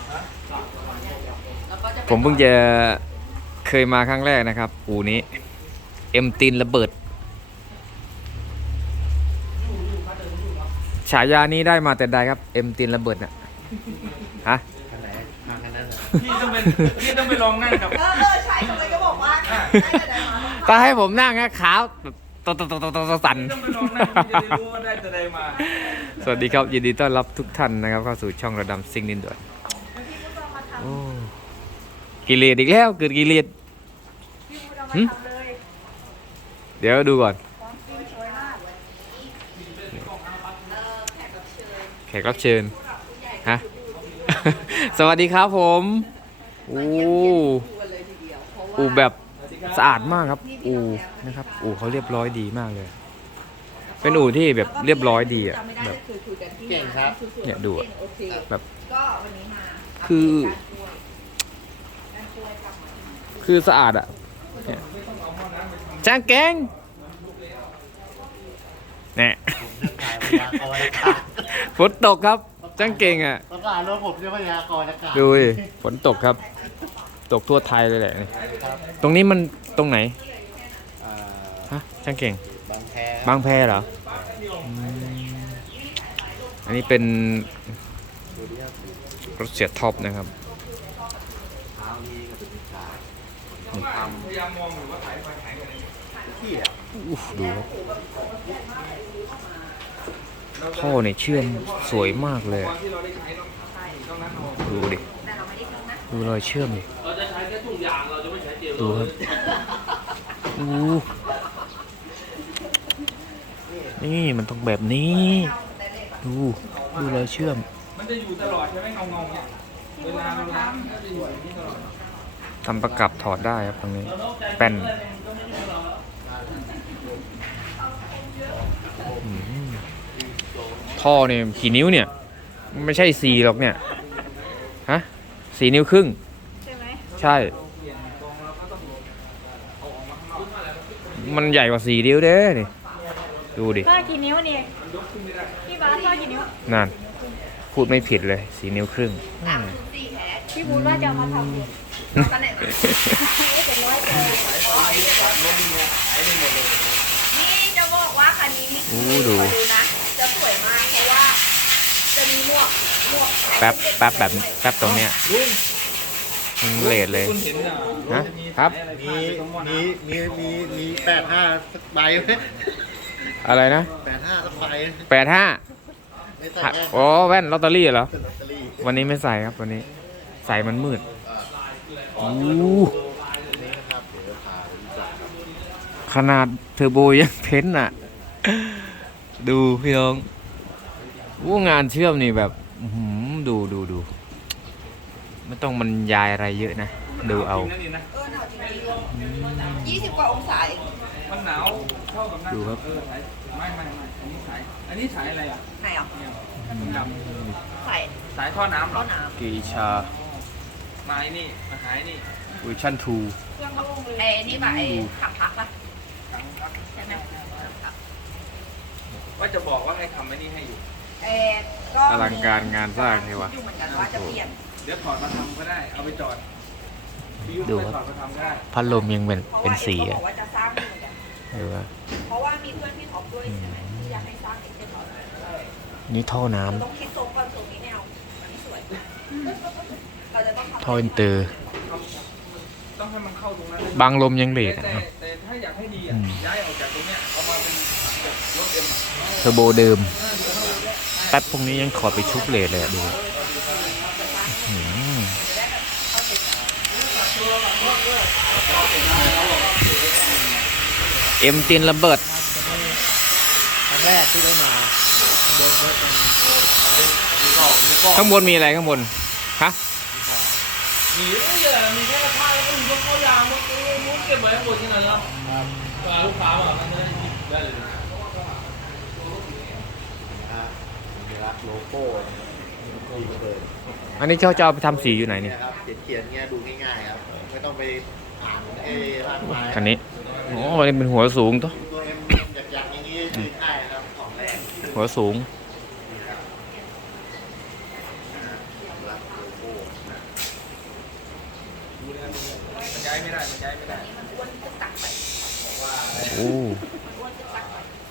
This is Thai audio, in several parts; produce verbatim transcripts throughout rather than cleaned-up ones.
ผมเพิ่งจะเคยมาครั้งแรกนะครับอู่นี้เอ็มตินระเบิดฉายานี้ได้มาแต่ใดครับเอ็มตินระเบิดน่ะฮะพี่ต้องเป็นพี่ต้องไปลองนั่งกับเออเออใช่ทำไมก็บอกว่าได้แต่ได้มาก็ให้ผมนั่งนะขาวตตตตตสั่นต้องไปลองนั่งพี่จะได้รู้ว่าได้แต่ใดมาสวัสดีครับยินดีต้อนรับทุกท่านนะครับเข้าสู่ช่องระดำซิงนินด้วยโอ้กิเลสอีกแล้วเกิดกิเลสเดี๋ยวดูก่อนแขกรับเชิญฮะ สวัสดีครับผมโอ้อูแบบสะอาดมากครับอูนะครับอูเขาเรียบร้อยดีมากเลยเป็นอูที่แบบเรียบร้อยดีอ่ะแบบเก่งครับเนี่ยดูแบบคือ คือสะอาดอ่ะจ้างแกงเนี่ยฝนตกครับจ้างเก่งอ่ะประกาศรถผมจะพยากรณ์อากาศดูดิฝนตกครับตกทั่วไทยเลยแหละตรงนี้มันตรงไหนฮะจ้างเก่งบางแพบางแพเหรออันนี้เป็นรถเสียท็อปนะครับอู้ดูครับท่อเนี่ยเชื่อมสวยมากเลยดูดิดูรอยเชื่อมดิดูครับอู้นี่มันต้องแบบนี้ดูดูรอยเชื่อมมันจะอยู่ตลอดใช่ไหมเงาเงาเนี่ยเวลาเราล้างมันจะอยู่อย่างนี้ตลอดทำประกับถอดได้ครับตรงนี้แป้นท่อเนี่ยกี่นิ้วเนี่ยไม่ใช่สี่หรอกเนี่ยฮะสี่นิ้วครึ่งใช่ไหมใช่มันใหญ่กว่าสี่นิ้วเด้นี่ดูดิพ่อกี่นิ้วนี่พี่บาสพ่อกี่นิ้วนั่นพูดไม่ผิดเลยสี่นิ้วครึ่งพี่บูดว่าจะมาทำเลยกันไหนเป็นร้อยเลยนี่จะบอกว่าคันนี้นี่ดูนะจะสวยมากเพราะว่าจะมีหมวกหมวกแป๊บแป๊บแบบแป๊บตรงเนี้ยเลดเลยนะครับมีมีมีมีมีแปดห้าสักใบไหมอะไรนะแปดห้าสักใบแปดห้าอ๋อแว่นลอตเตอรี่เหรอวันนี้ไม่ใส่ครับวันนี้ใส่มันมืดอู้ขนาดเทอร์โบยังเพ้นอ่ะดูพี่น้องวู้งานเชื่อมนี่แบบดูดูดูไม่ต้องบรรยายอะไรเยอะนะดูเอายี่สิบกว่าองศามันหนาวเท่ากับนั่นดูครับไม่ไม่ไม่อันนี้สายอันนี้สายอะไรอ่ะไหนอ่ะดำสายสายท่อน้ำท่อน้ำกีชาไม้นี่มาหายนี่เวอร์ชันทูไอ้นี่แบบไอ้ขับพักป่ะใช่ไหมว่าจะบอกว่าให้ทำไอ้นี่ให้อยู่อลังการงานสร้างใช่ปะเดี๋ยวถอดมาทำก็ได้เอาไปจอดดูครับพัดลมยังเป็นเป็นสีอ่ะเห็นปะเพราะว่ามีเพื่อนพี่ท็อปด้วยใช่ไหมที่อยากให้สร้างเอ็กเซนต์นี่ท่อน้ำต้องคิดโซนก่อนโซนนี้แนวมันไม่สวยเราจะต้องท่ออินเตอร์ต้องให้มันเข้าตรงนั้นบางลมยังเหลกอ่ะแต่ถ้าอยากให้ดีอ่ะย้ายออกจากตรงเนี้ยเอามาเป็นรถเอ็มเทอร์โบเดิมแป๊บพวกนี้ยังขอไปชุบเลทเลยอ่ะดูเอ็มตินระเบิดครั้งแรกที่ได้มาบนรถมันข้างบนมีอะไรข้างบนฮะมีไม่เยอะมีแค่ผ้าแล้วก็มีพวกข้าวยางพวกมุ้งเก็บไว้ข้างบนที่ไหนเนาะลูกค้าแบบนั้นได้เลยมีรักโลโก้อันนี้เขาจะเอาไปทำสีอยู่ไหนนี่ครับเขียนเงี้ยดูง่ายๆครับไม่ต้องไปอ่านไอ้ร่างไม้คันนี้อ๋อมันเป็นหัวสูงตัวตัวเอ็มอยากๆอย่างนี้ง่ายครับของแรงหัวสูงายไม่ได้มันย้ายไม่ได้นี่มันอ้วนจะตักไปบอกว่าโอ้มันอ้วนจะตักไป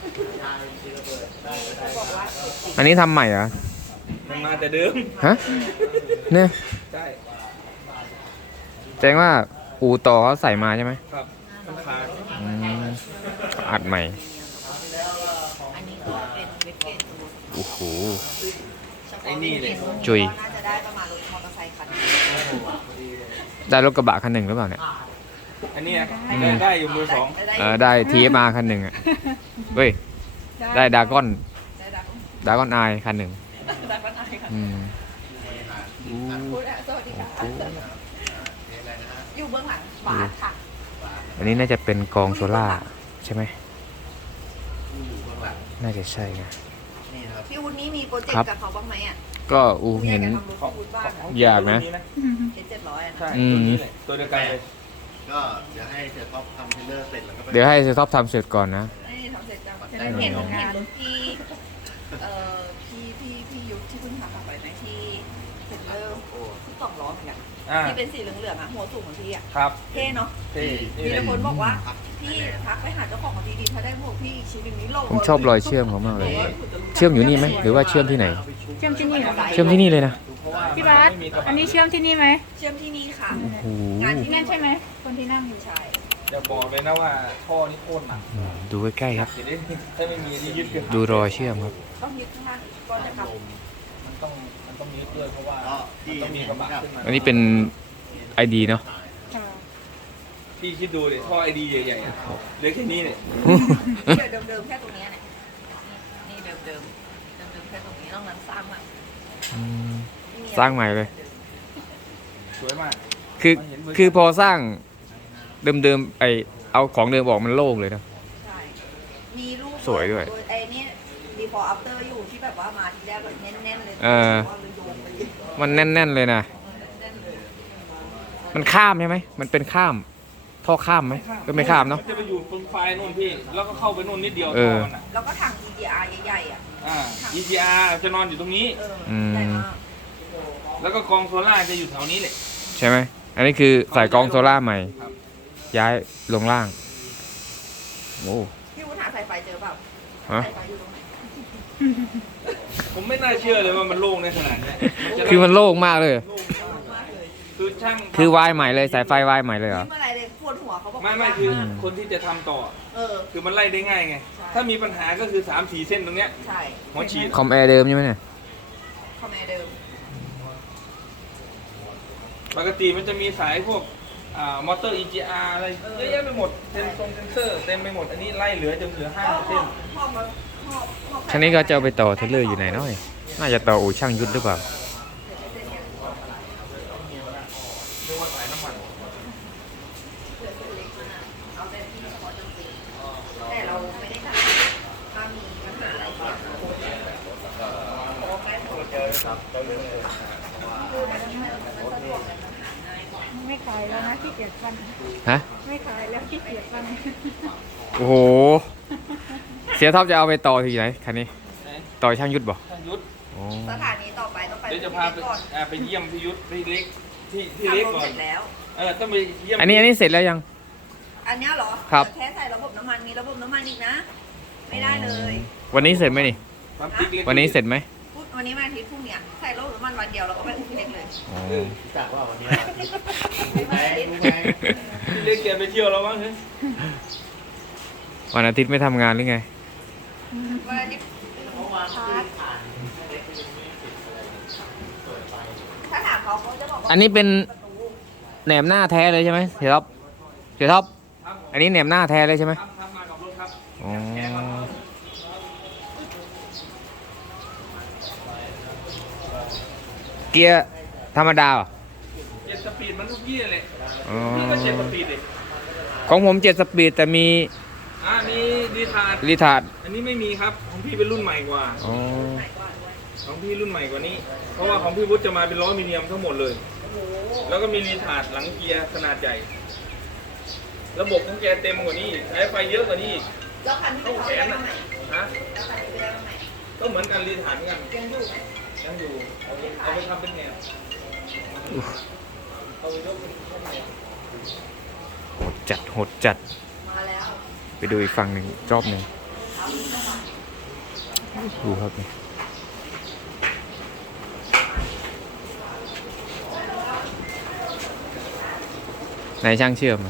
นี่จะบอกว่าอันนี้ทำใหม่เหรอมันมาแต่เดิมฮะเนี่ยใช่แจ้งว่าอูต่อเขาใส่มาใช่ไหมครับมันขาดอืมอัดใหม่อันนี้ก็เป็นเวทเกตโอ้โหไอ้นี่เลยจุยน่าจะได้ประมาณรถมอเตอร์ไซค์คันนึงได้รถกระบะคันหนึ่งหรือเปล่าเนี่ยอันนี้ได้ได้อยู่มือสองเออได้ ที เอฟ อาร์ คันหนึ่งอ่ะ เฮ้ย ได้ดากอนได้ดักดากอนไอคันหนึ่งดักก็ได้ค่ะอืมพูดอะสวัสดีค่ะอยู่เบื้องหลังบาสค่ะอันนี้น่าจะเป็นกองโซล่าใช่ไหม น่าจะใช่นะนี่ครับพี่วุฒินี่มีโปรเจกครับต์กับเขาบ้างไหมอ่ะก็อูเห็นอยากจะทำรถพี่วุฒิบ้างอะอยากนะเจ็ดเจ็ดร้อยอะนะใช่ตัวนี้เลยตัวเดียวกันเลยก็เดี๋ยวให้เสียท็อปทำเทรลเลอร์เสร็จแล้วก็ไปเดี๋ยวให้เซท็อปทำเสร็จก่อนนะนี่ทำเสร็จจังแต่เห็นเห็นรถพี่เอ่อพี่พี่พี่ยุทธที่เพิ่งทำไปไหมที่เทรลเลอร์ที่สองล้อเหมือนกันอ่าที่เป็นสีเหลืองๆอ่ะหัวสูงเหมือนพี่อ่ะครับเท่เนาะที่มีแต่คนบอกว่าพี่ทักไปหาเจ้าของของดีๆถ้าได้หมวกพี่อีกชิ้นหนึ่งนี้โลผมชอบรอยเชื่อมเขามากเลย เชื่อมอยู่นี่ไหมหรือว่าเชื่อมที่ไหนเชื่อมที่นี่เหรอเชื่อมที่นี่เลยนะเพราะว่าพี่บาสอันนี้เชื่อมที่นี่ไหมเชื่อมที่นี่ค่ะโอ้โหงานที่ที่นั่นใช่ไหม คนที่นั่งอยู่ใช่จะบอกเลยนะว่าท่อนี่โคตรหนักอืมดูใกล้ๆครับเดี๋ยวนี้ถ้าไม่มีที่ยึดเกินดูรอยเชื่อมครับต้องยึดข้างล่างก่อนจะกลับมันต้องมันต้องยึดด้วยเพราะว่าก็มันที่ต้องมีกระบะขึ้นมาอันนี้เป็นไอดีเนาะค่ะพี่คิดดูเลยท่อไอดีใหญ่ๆอะเหลือแค่นี้เนี่ยเดี๋ยวเดิมๆแค่ตรงเนี้ยเนี่ยนี่เดิมๆเดิมๆแค่ตรงนี้ต้องนั้นสร้างใหม่อืมสร้างใหม่เลยสวยมากคือคือพอสร้างเดิมๆไอเอาของเดิมออกมันโล่งเลยนะใช่ มีรูปสวยด้วยไอ้นี่ before after อยู่ที่แบบว่ามาทีแรกแบบแน่นๆเลยเออว่ามันโยงไปเยอะมันแน่น ๆเลยนะแน่นๆเลยมันข้ามใช่ไหม มันเป็นข้าม ท่อข้ามไหมก็ไม่ข้ามเนาะมันจะไปอยู่ตรงไฟนู่นพี่ แล้วก็เข้าไปนู่นนิดเดียวเอท่ออมันอ่ะแล้วก็ถัง อี จี อาร์ ใหญ่ๆอ่ะอ่า อี จี อาร์ จะนอนอยู่ตรงนี้เอออืมใหญ่มากแล้วก็กองโซล่าจะอยู่แถวนี้แหละใช่ไหม อันนี้คือใส่กองโซล่าใหม่ครับย้ายลงล่าง โอ้พี่วุฒิหาสายไฟเจอเปล่าฮะสายไฟอยู่ตรงไหนผมไม่น่าเชื่อเลยว่ามันโล่งในขนาดเนี้ยจะคือมันโล่งมากเลยโล่งมากคือช่างคือวายใหม่เลย สายไฟวายใหม่เลยเหรอนี่เมื่อไหรเลยปวดหัวเขาบอกไม่ไม่ว่าคือมคนที่จะทำต่อเออคือมันไล่ได้ง่ายไงใช่ถ้ามีปัญหาก็คือสามสี่เส้นตรงเนี้ยใช่หัวฉีดคอมแอร์เดิมใช่ไหมเนี่ยคอมเมเดิมปกติมันจะมีสายพวกอ่ามอเตอร์ อี จี อาร์ อะไรเยอะแยะไปหมดเซนทรงเซนเซอร์เต็มไปหมด อันนี้ไล่เหลือจนเหลือห้าพ่อเส้นพ่อมาพ่อพ่อคันนี้ก็จะเอาไปต่อเทรลเลอร์อยู่ไหนเนาะน่าจะต่ออู่ช่างยุทธหรือเปล่าเรียกว่าสายน้ำมันเอาแต่ที่เฉพาะจริงๆแต่เราไม่ได้ทำถ้ามีปัญหาอะไรเนี่ยโอ้แม่โทรเจอครับคือมันมันมันสะดวกเลยมันหาง่ายกว่าไม่ขายแล้วนะขี้เกียจฟันฮะไม่ขายแล้วขี้เกียจฟันโอ้โห เสียท็อปจะเอาไปต่อที่ไหนคันนี้ไหนต่อช่างยุทธบ่ช่างยุทธอ๋อสถานีต่อไปต้องไปเดี๋ยวจะพาไปก่อนอ่าไปเยี่ยมพี่ยุทธพี่เล็กที่ที่ทำเล็กรถก่อเสนร็จแล้วเออต้องไปเยี่ยมอันนี้อันนี้เสร็จแล้วยังอันเนี้ยเหรอครับแค่ใส่ระบบน้ำมันมีระบบน้ำมันอีกนะ ไม่ได้เลยวันนี้เสร็จไหมนี่ปั๊มติ๊กเล็กวันนี้เสร็จไหมพูดวันนี้มาอาทิตย์พรุ่งเนี้ยใส่ระบบน้ำมันวันเดียวเราก็ไปอุ้มพี่เล็กเลยอ๋อรู้จักว่าวันนี้ไม่มาอาทิตย์รู้ไงพี่เล็กแกไปเที่ยวแล้วมั้งเฮ้ยวันอาทิตย์ไม่ทำงานหรือไงวันอาทิตย์ถ้าถามเขาเขาจะบอกว่าอันนี้เป็นประตูแหนมหน้าแท้เลยใช่ไหมเสียท็อปเสียท็อปครับผมอันนี้แหนมหน้าแท้เลยใช่ไหมครับครับมากับรถครับอ๋อ เกียร์ธรรมดาเหรอเจ็ดสปีดมันทุกยี่เลยอ๋อพี่ก็เจ็ดสปีดเลยของผมเจ็ดสปีดแต่มีอ่ามีดีทาร์ดรีทาร์ดอันนี้ไม่มีครับของพี่เป็นรุ่นใหม่กว่าอ๋อของพี่รุ่นใหม่กว่านี้ เพราะว่าของพี่วุฒิจะมาเป็นล้อมิเนียมทั้งหมดเลย แล้วก็มีรีทาร์ดหลังเกียร์ขนาดใหญ่ ระบบของแกเต็มกว่านี้อีกใช้ไฟเยอะกว่านี้อีกแล้วคันที่ไปเข้าเขาแขได้นมาอ่ะใหม่ฮะแล้วคันที่ไปได้มาใหม่ก็เหมือนกันรีทาร์ดเหมือนกันยังอยู่ไหมยังอยู่เอาไปเอาไปทำเป็นแนวเอาไปยกเป็นแนวโหดจัดโหดจัดมาแล้วไปดูอีกฝั่งหนึ่งรอบหนึ่งดูครับนี่ไหนช่างเชื่อมอะ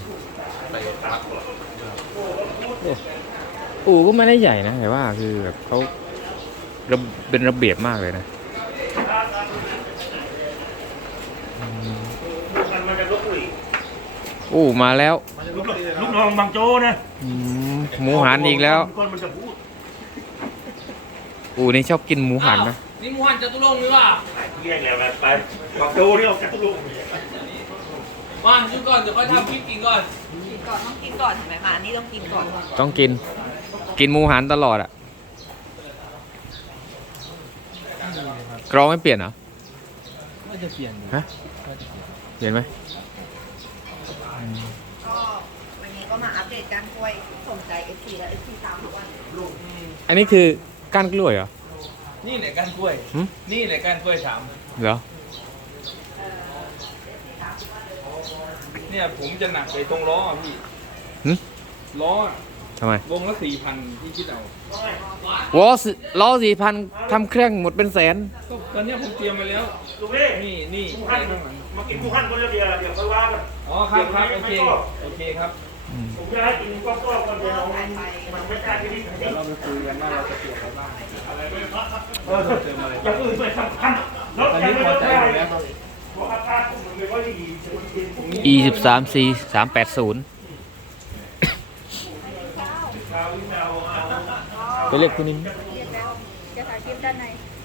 โอ้อู่ก็ไม่ได้ใหญ่นะแต่ว่าคือแบบเขาระเป็นระเบียบมากเลยนะอืมอู่มาแล้วลูกลูกน้องบางโจนะอืมหมูหันอีกแล้วก่อนมันจะพูดอูนี่ชอบกินหมูหันนะนี่หมูหันจตุรงค์หรือเปล่าแยกแล้วกันไปบางโจนี่เอาแค่ลูกมาชิมก่อนเดี๋ยวค่อยทำคลิปกินก่อนกินก่อนต้องกินก่อนเห็นไหมมาอันนี่ต้องกินก่อนต้องกิน กินหมูหันตลอดอ่ะกรองไม่เปลี่ยนเหรอว่าจะเปลี่ยนฮะเปลี่ยนไหมก็วันนี้ก็มาอัปเดตการกล้วยสนใจ เอฟ ซี และ เอฟ ซี ตามทุกวันอันนี้คือก้านกล้วยเหรอนี่แหละก้านกล้วยหึนี่แหละก้านกล้วยสามเหรอเนี่ยผมจะหนักไปตรงล้ออะพี่หึล้อทำไมวงละสี่พันที่คิดเอาวอสล้อสี่พันทำเครื่องหมดเป็นแสนก็ตอนเนี้ยผมเตรียมไปแล้วลูกเล่นี่นี่หมูอะไรหันข้างหลังมากินหมูหันคนละเดียวเดี๋ยวค่อยว่ากันอ๋อครับครับโอเคโอเคครับผมจะให้กินก้อนๆก่อนเดี๋ยวมันไม่กล้าที่นี่เดี๋ยวเราไปคุยกันว่าเราจะเปลี่ยนอะไรบ้างเออเติมอะไรอบ้าย่าง งอื่นไม่สำคัญรถตอนยังนี้ไม่พอต้องใจได้หมดแล้วเพราะอาการผมไม่ค่อยดี e สิบสาม c สามแปดศูนย์ไปเรียกคุณนิ่มเรียกแล้วจะถ่ายคลิปด้านใน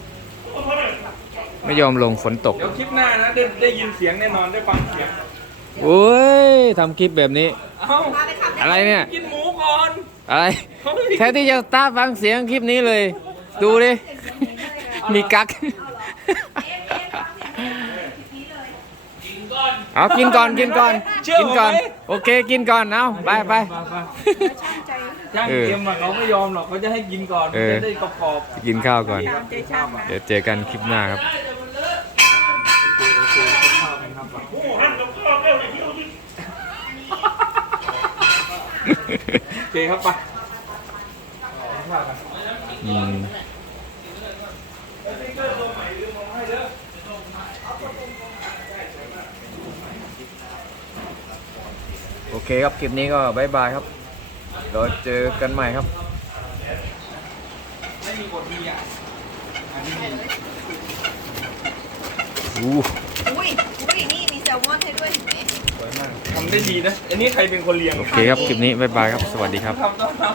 ไม่ยอมลงฝนตกเดี๋ยวคลิปหน้านะได้ได้ยินเสียงแน่นอนได้ฟังเสียงโอ้ยทำคลิปแบบนี้เอ้ามาไปทำอะไรเนี่ยกินหมูก่อนอะไรเขาไม่ได้แทนที่จะตาฟังเสียงคลิปนี้เลย ดูดิ มีกักกินก่อนเอากินก่อนกินก่อนเชื่อกินก่อนผมไหมโอเคกินก่อนเอาไปไปช่างใจช่างเออเกมอะเขาไม่ยอมหรอกเขาจะให้กินก่อนเออจะได้กรอบกินข้าวก่อนตามใจช่างนะเดี๋ยวเจอกันคลิปหน้าครับหมูหันกับข้าวเร็วในที่เราที่ๆโอเคครับไปอืมโอเคครับ คลิปนี้ก็บายบายครับเราเจอกันใหม่ครับไม่มีบทมีอย่างอันนี้มีอู้อุ้ยอุ้ยนี่มีแซลมอนให้ด้วยเห็นไหมสวยมากทำได้ดีนะ อันนี้ใครเป็นคนเลี้ยงโอเคครับ คลิปนี้บายบายครับ สวัสดีครับทำต้องทำ